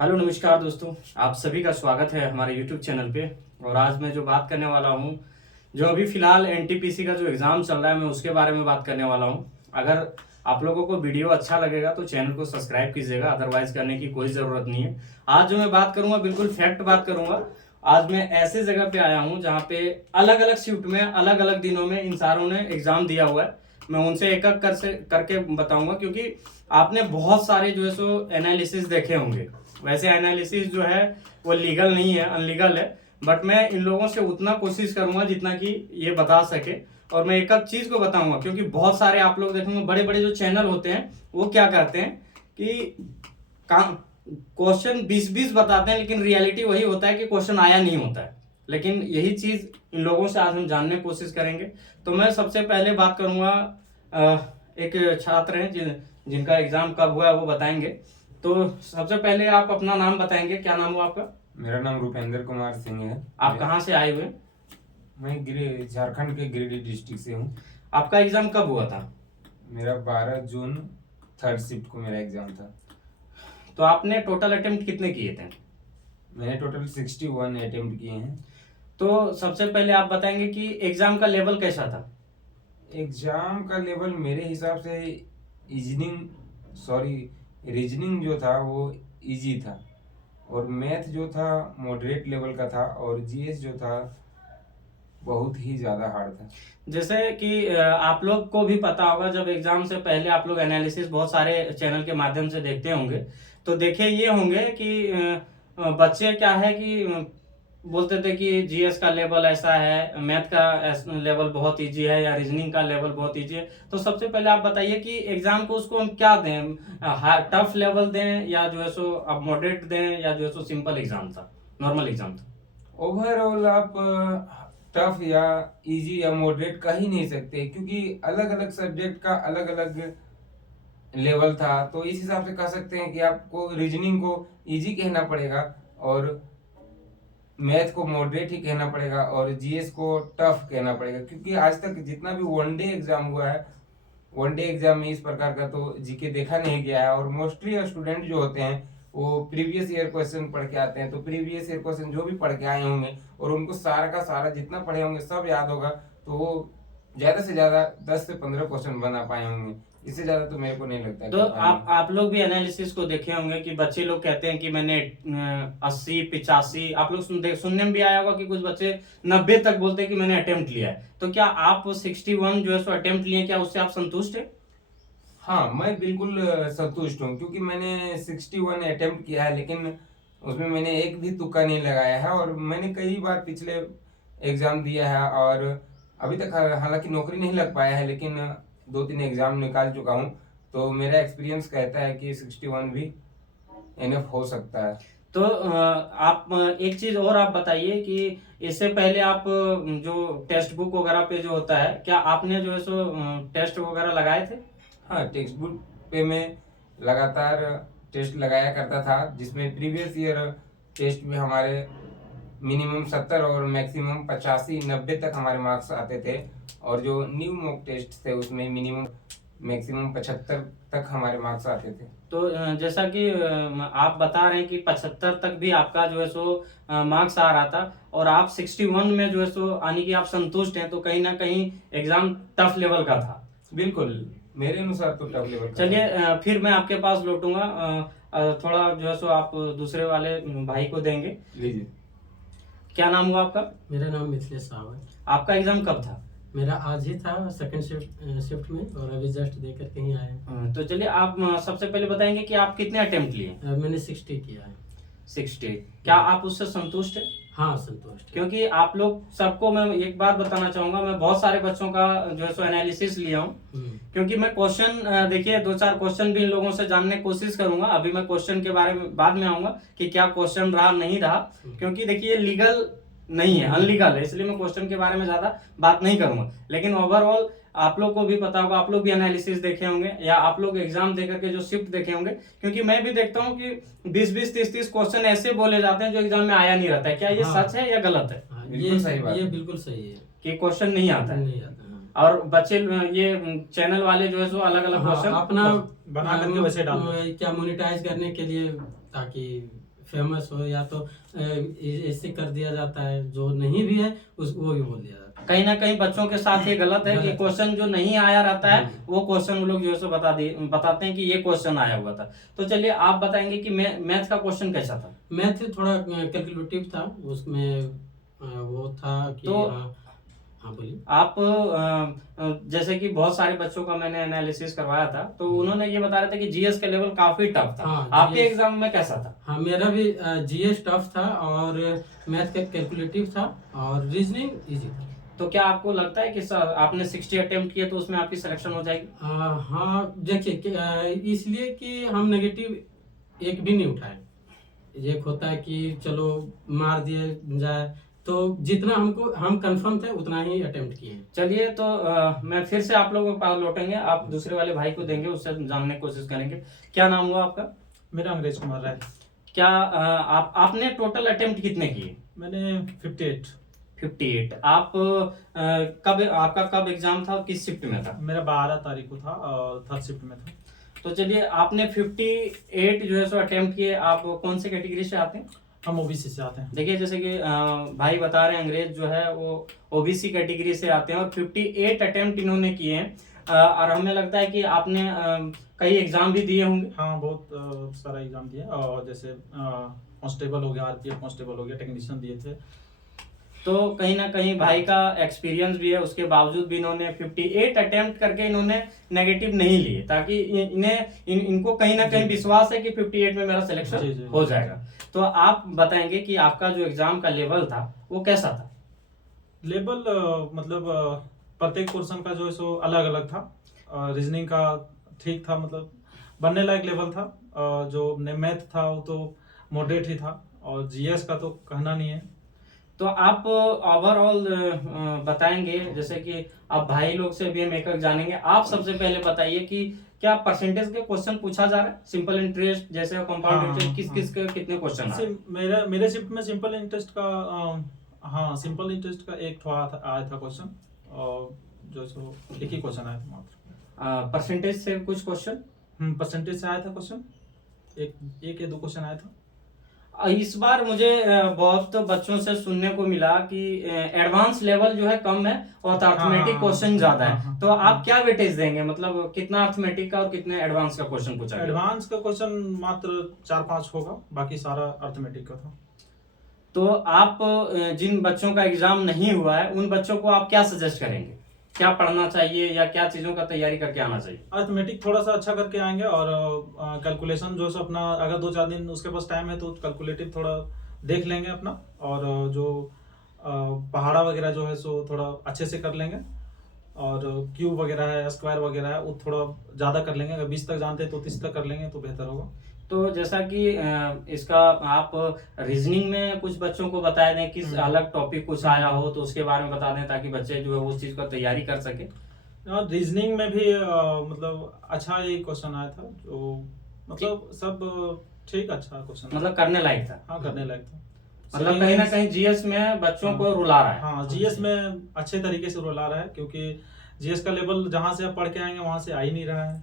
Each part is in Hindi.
हेलो नमस्कार दोस्तों, आप सभी का स्वागत है हमारे यूट्यूब चैनल पे। और आज मैं जो बात करने वाला हूँ, जो अभी फ़िलहाल एनटीपीसी का जो एग्ज़ाम चल रहा है, मैं उसके बारे में बात करने वाला हूँ। अगर आप लोगों को वीडियो अच्छा लगेगा तो चैनल को सब्सक्राइब कीजिएगा, अदरवाइज़ करने की कोई ज़रूरत नहीं है। आज जो मैं बात करूँगा, बिल्कुल फैक्ट बात करूँगा। आज मैं ऐसे जगह पे आया हूँ जहाँ पे अलग अलग शिफ्ट में अलग अलग दिनों में इन सारों ने एग्ज़ाम दिया हुआ है। मैं उनसे एक एक करके बताऊंगा, क्योंकि आपने बहुत सारे जो है सो एनालिसिस देखे होंगे। वैसे एनालिसिस जो है वो लीगल नहीं है, अनलीगल है। बट मैं इन लोगों से उतना कोशिश करूंगा जितना कि ये बता सके। और मैं एक एक चीज को बताऊंगा, क्योंकि बहुत सारे आप लोग देखेंगे बड़े बड़े जो चैनल होते हैं वो क्या करते हैं कि काम क्वेश्चन 20-20 बताते हैं, लेकिन रियलिटी वही होता है कि क्वेश्चन आया नहीं होता है। लेकिन यही चीज इन लोगों से आज हम जानने की कोशिश करेंगे। तो मैं सबसे पहले बात करूंगा, एक छात्र हैं जिनका एग्जाम कब हुआ है वो बताएंगे। तो सबसे पहले आप अपना नाम बताएंगे, क्या नाम हुआ आपका? मेरा नाम रूपेंद्र कुमार सिंह है। आप कहाँ से आए हुए? मैं झारखंड के गिरिडीह डिस्ट्रिक्ट से हूँ। आपका एग्जाम कब हुआ था? मेरा 12 जून थर्ड शिफ्ट को मेरा एग्जाम था। तो आपने टोटल अटेम्प्ट कितने किए थे? मैंने टोटल 61 अटेम्प्ट किए हैं। तो सबसे पहले आप बताएंगे कि एग्जाम का लेवल कैसा था? एग्जाम का लेवल मेरे हिसाब से रीजनिंग जो था वो इजी था, और मैथ जो था मॉडरेट लेवल का था, और जीएस जो था बहुत ही ज़्यादा हार्ड था। जैसे कि आप लोग को भी पता होगा, जब एग्जाम से पहले आप लोग एनालिसिस बहुत सारे चैनल के माध्यम से देखते होंगे, तो देखे ये होंगे कि बच्चे क्या है कि बोलते थे कि जीएस का लेवल ऐसा है, मैथ का लेवल बहुत इजी है, या रीजनिंग का लेवल बहुत इजी है। तो सबसे पहले आप बताइए कि एग्जाम को उसको हम क्या दें, टफ लेवल दें, या जो है सो अब मॉडरेट दें, या जो है सो सिंपल एग्जाम था, नॉर्मल एग्जाम था? ओवरऑल आप टफ या इजी या मॉडरेट कह ही नहीं सकते, क्योंकि अलग अलग सब्जेक्ट का अलग अलग लेवल था। तो इस हिसाब से कह सकते हैं कि आपको रीजनिंग को इजी कहना पड़ेगा, और मैथ को मॉडरेट ही कहना पड़ेगा, और जीएस को टफ कहना पड़ेगा। क्योंकि आज तक जितना भी वनडे एग्जाम हुआ है, वनडे एग्जाम में इस प्रकार का तो जीके देखा नहीं गया है। और मोस्टली स्टूडेंट जो होते हैं वो प्रीवियस ईयर क्वेश्चन पढ़ के आते हैं, तो प्रीवियस ईयर क्वेश्चन जो भी पढ़ के आए होंगे और उनको सारा का सारा जितना पढ़े होंगे सब याद होगा, तो वो ज्यादा से ज्यादा 10 से 15 क्वेश्चन बना पाए होंगे। इससे ज्यादा तो मेरे को नहीं लगता है तो कर पाएंगे। आप लोग भी एनालिसिस को देखे होंगे कि बच्चे लोग कहते हैं कि मैंने 80-85, आप लोग सुनने में भी आया होगा कि कुछ बच्चे 90 तक बोलते हैं कि मैंने अटेम्प्ट लिया है। तो क्या आप 61 जो है सो अटेम्प्ट लिए, क्या उससे आप संतुष्ट है? हाँ, मैं बिल्कुल संतुष्ट हूँ, क्योंकि मैंने 61 अटेम्प्ट किया है, लेकिन उसमें मैंने एक भी तुक्का नहीं लगाया है। और मैंने कई बार पिछले एग्जाम दिया है, और अभी तक हालांकि नौकरी नहीं लग पाया है, लेकिन 2-3 एग्जाम निकाल चुका हूँ। तो मेरा एक्सपीरियंस कहता है कि 61 भी इनफ हो सकता है। तो आप एक चीज और आप बताइए कि इससे पहले आप जो टेक्स्ट बुक वगैरह पे जो होता है, क्या आपने जो है सो टेस्ट वगैरह लगाए थे? हाँ, टेक्स्ट बुक पे मैं लगातार टेस्ट लगाया करता था, जिसमें प्रीवियस ईयर टेस्ट में हमारे मिनिमम 70 और मैक्सिमम 85-90 तक हमारे मार्क्स आते थे। और जो न्यू मॉक टेस्ट थे उसमें मिनिमम मैक्सिमम 75 तक हमारे मार्क्स आते थे। तो जैसा कि आप बता रहे हैं कि 75 तक भी आपका जो है सो मार्क्स आ रहा था, और आप 61 में जो है सो आने की आप संतुष्ट हैं, तो कहीं ना कहीं एग्जाम टफ लेवल का था। बिल्कुल, मेरे अनुसार तो टफ लेवल का चलिए, था। फिर मैं आपके पास लौटूंगा। थोड़ा जो है सो आप दूसरे वाले भाई को देंगे। लीजिए। क्या नाम हुआ आपका? मेरा नाम मिथिलेश साहब है। आपका एग्जाम कब था? मेरा आज ही था, सेकंड शिफ्ट में, और अभी जस्ट देकर कहीं आए हैं। तो चलिए, आप सबसे पहले बताएंगे कि आप कितने अटेम्प्ट लिए? मैंने 60 किया है। 60। क्या आप उससे संतुष्ट हैं? हाँ, संतुष्ट है। क्योंकि आप लोग सबको मैं एक बात बताना चाहूंगा, मैं बहुत सारे बच्चों का जो है सो एनालिसिस लिया हूँ। क्योंकि मैं क्वेश्चन देखिए 2-4 क्वेश्चन भी इन लोगों से जानने की कोशिश करूंगा। अभी मैं क्वेश्चन के बारे में बाद में आऊंगा कि क्या क्वेश्चन रहा नहीं रहा, क्योंकि देखिए लीगल नहीं है, अनलीगल है, इसलिए मैं क्वेश्चन के बारे में ज्यादा बात नहीं करूंगा। लेकिन ओवरऑल आप लोग को भी पता होगा, आप लोग भी एनालिसिस देखे होंगे, या आप लोग एग्जाम देकर के जो शिफ्ट देखे होंगे। क्योंकि मैं भी देखता हूँ कि 20-20, 30-30 क्वेश्चन ऐसे बोले जाते हैं जो एग्जाम में आया नहीं रहता है। क्या ये हाँ। सच है या गलत है? हाँ, बिल्कुल सही बात ये है। बिल्कुल सही है। कि क्वेश्चन नहीं आता है? नहीं आता। हाँ। और बच्चे ये चैनल वाले जो है सो अलग अलग हाँ, क्वेश्चन अपना बना करके वैसे डाल क्या मोनेटाइज करने के लिए, ताकि फेमस हो या तो ऐसे कर दिया जाता है, जो नहीं भी है उस वो भी बोल दिया जाता है। कहीं ना कहीं बच्चों के साथ ये गलत है कि गलत है। क्वेश्चन जो नहीं आया रहता है हाँ। वो क्वेश्चन वो लोग जो है सो बताते हैं कि ये क्वेश्चन आया हुआ था। तो चलिए आप बताएंगे कि मैथ का क्वेश्चन कैसा था? मैथ थोड़ा कैलकुलेटिव था उसमें, वो था कि तो हाँ। हाँ बोलिए। आप जैसे कि बहुत सारे बच्चों का मैंने एनालिसिस करवाया था, तो उन्होंने ये बता रहे थे कि जीएस का लेवल काफी टफ था। हाँ, आपके GS एग्जाम में कैसा था? हाँ, मेरा भी जीएस टफ था और मैथ कैलकुलेटिव था और रीजनिंग इजी था। तो क्या आपको लगता है कि आपने 60 अटेम्प्ट किए तो उसमें आपकी सिलेक्शन हो जाएगी? हाँ देखिए इसलिए कि हम नेगेटिव एक भी नहीं उठाए। एक होता है कि चलो मार दिए जाए, तो जितना हमको हम कंफर्म थे उतना ही अटेम्प्ट किए हैं। चलिए तो मैं फिर से आप लोगों के पास लौटेंगे, आप दूसरे वाले भाई को देंगे, उससे जानने की कोशिश करेंगे। क्या नाम हुआ आपका? मेरा अंग्रेज कुमार राय। क्या आपने टोटल अटेम्प्ट कितने किए? मैंने 58। 58। आप कब आपका कब एग्जाम था और किस शिफ्ट में था? मेरा 12 तारीख को था और थर्ड शिफ्ट में था। तो चलिए आपने 58 जो है सो अटेम्प्ट किए। आप कौन से कैटेगरी से आते हैं? हम ओबीसी से आते हैं। देखिए जैसे कि भाई बता रहे हैं अंग्रेज जो है वो ओबीसी कैटेगरी से आते हैं और 58 अटेम्प्ट इन्होंने किए हैं। और हमें लगता है कि आपने कई एग्जाम भी दिए होंगे। हाँ, बहुत सारा एग्जाम दिया और जैसे कांस्टेबल हो गया, आरपीएफ कांस्टेबल हो गया, टेक्नीशियन दिए थे। तो कहीं ना कहीं भाई का एक्सपीरियंस भी है, उसके बावजूद भी इन्होंने 58 अटेम्प्ट करके इन्होंने नेगेटिव नहीं लिए, ताकि इनको कहीं ना कहीं विश्वास है कि 58 में मेरा जी, सिलेक्शन जी। हो जाएगा। तो आप बताएंगे कि आपका जो एग्जाम का लेवल था वो कैसा था? लेवल मतलब प्रत्येक पोर्शन का जो है सो अलग अलग था। रीजनिंग का ठीक था, मतलब बनने लायक लेवल था। जो मैथ था वो तो मॉडरेट ही था और जीएस का तो कहना नहीं है। तो आप ओवरऑल बताएंगे, जैसे कि आप भाई लोग से भी हम एक एक जानेंगे। आप सबसे पहले बताइए कि क्या परसेंटेज के क्वेश्चन पूछा जा रहा है? सिंपल इंटरेस्ट जैसे कंपाउंड हाँ, इंटरेस्ट किस हाँ। किस के कितने क्वेश्चन आ रहे हैं? मेरे शिफ्ट में सिंपल इंटरेस्ट का हाँ, सिंपल इंटरेस्ट का एक ठो आया था क्वेश्चन, और जो सो एक ही क्वेश्चन आया था मात्र। परसेंटेज से कुछ क्वेश्चन? परसेंटेज से आया था क्वेश्चन, एक या दो क्वेश्चन आया था। इस बार मुझे बहुत बच्चों से सुनने को मिला कि एडवांस लेवल जो है कम है और अर्थमेटिक हाँ, क्वेश्चन ज्यादा है। हाँ, तो आप क्या वेटेज देंगे, मतलब कितना अर्थमेटिक का और कितने एडवांस का क्वेश्चन पूछा गया? एडवांस का क्वेश्चन मात्र 4-5 होगा, बाकी सारा अर्थमेटिक का था। तो आप जिन बच्चों का एग्जाम नहीं हुआ है उन बच्चों को आप क्या सजेस्ट करेंगे? क्या पढ़ना चाहिए या क्या चीजों का तैयारी करके आना चाहिए? अर्थमेटिक थोड़ा सा अच्छा करके आएंगे और कैलकुलेशन जो है सो अपना, अगर 2-4 दिन उसके पास टाइम है तो कैलकुलेटिव थोड़ा देख लेंगे अपना, और जो पहाड़ा वगैरह जो है सो थोड़ा अच्छे से कर लेंगे, और क्यूब वगैरह है, स्क्वायर वगैरह है, वो थोड़ा ज़्यादा कर लेंगे। अगर 20 तक जानते हैं तो 30 तक कर लेंगे तो बेहतर होगा। तो जैसा कि इसका आप रीजनिंग में कुछ बच्चों को बता दें, किस अलग टॉपिक कुछ आया हो तो उसके बारे में बता दें, ताकि बच्चे जो है उस चीज का तैयारी कर सके। रीजनिंग में भी मतलब अच्छा ये क्वेश्चन आया था, जो मतलब सब ठीक अच्छा क्वेश्चन, मतलब करने लायक था। हाँ करने लायक था। मतलब कहीं ना कहीं जीएस में बच्चों को रुला रहा है। हाँ, जीएस में अच्छे तरीके से रुला रहा है, क्योंकि जीएस का लेवल जहाँ से आप पढ़ के आएंगे वहां से आ ही नहीं रहा है,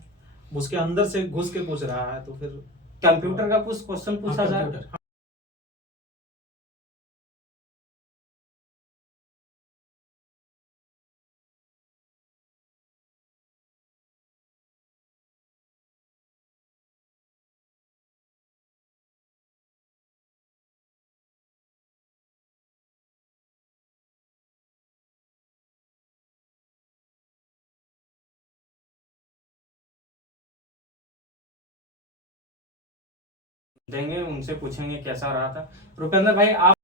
उसके अंदर से घुस के पूछ रहा है। तो फिर कंप्यूटर का कुछ क्वेश्चन पूछा जा रहा है? कंप्यूटर। देंगे, उनसे पूछेंगे कैसा रहा था। रुपेंद्र भाई, आप